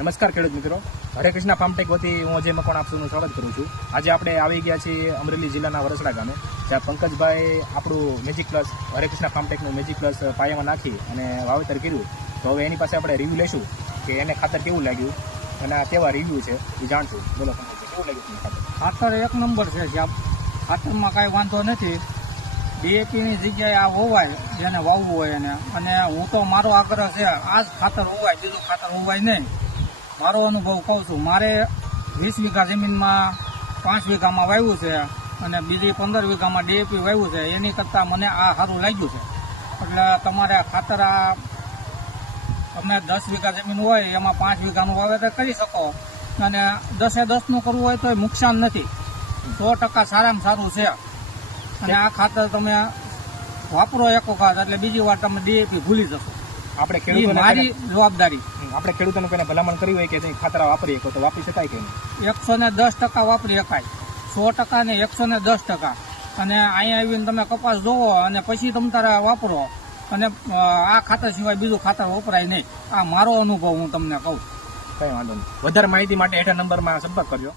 નમસ્કાર ખેડૂત મિત્રો, હરે કૃષ્ણ ફાર્મટેક વતી હું અજય મકવાણા આપ સૌનું સ્વાગત કરું છું। આજે આપણે આવી ગયા છીએ અમરેલી જિલ્લાના વરસડા ગામે, જ્યાં પંકજભાઈ આપણું મેજિક પ્લસ હરે કૃષ્ણ ફાર્મટેકનું મેજિક પ્લસ પાયામાં નાખી અને વાવેતર કર્યું। તો હવે એની પાસે આપણે રિવ્યૂ લઈશું કે એને ખાતર કેવું લાગ્યું અને આ કેવા રિવ્યૂ છે એ જાણશું। બોલો પંકજભાઈ, કેવું લાગ્યું તમને ખાતર? ખાતર એક નંબર છે સાહેબ, ખાતરમાં કાંઈ વાંધો નથી। ડીએપીની જગ્યાએ આ હોવાય જેને વાવવું હોય એને, અને હું તો મારો આગ્રહ છે આ જ ખાતર હોવાય, બીજું ખાતર હોવાય નહીં। મારો અનુભવ કહું છું, મારે 20 વીઘા જમીનમાં 5 વીઘામાં વાવ્યું છે અને બીજી 15 વીઘામાં ડીએપી વાવ્યું છે, એની કરતાં મને આ સારું લાગ્યું છે। એટલે તમારે ખાતર આ તમે 10 વીઘા જમીન હોય એમાં 5 વીઘાનું વાવેતર કરી શકો, અને 10-10નું કરવું હોય તો નુકસાન નથી, 100% સારામાં સારું છે। અને આ ખાતર તમે વાપરો એક વખત એટલે બીજી વાર તમે ડીએપી ભૂલી જશો। આપણે ખેડૂતોને મારી જવાબદારી, આપણે ખેડૂતોને પહેલા ભલામણ કરી હોય કે ખાતર વાપરીએ તો વાપરી શકાય કે નહીં? 110% વાપરી શકાય, 100% ને 110%। અને અહીંયા આવીને તમે કપાસ જોવો અને પછી તમે તારા વાપરો, અને આ ખાતર સિવાય બીજું ખાતર વપરાય નહીં। આ મારો અનુભવ હું તમને કહું। કંઈ વાંધો નહીં, વધારે માહિતી માટે હેઠળ નંબરમાં સંપર્ક કરજો।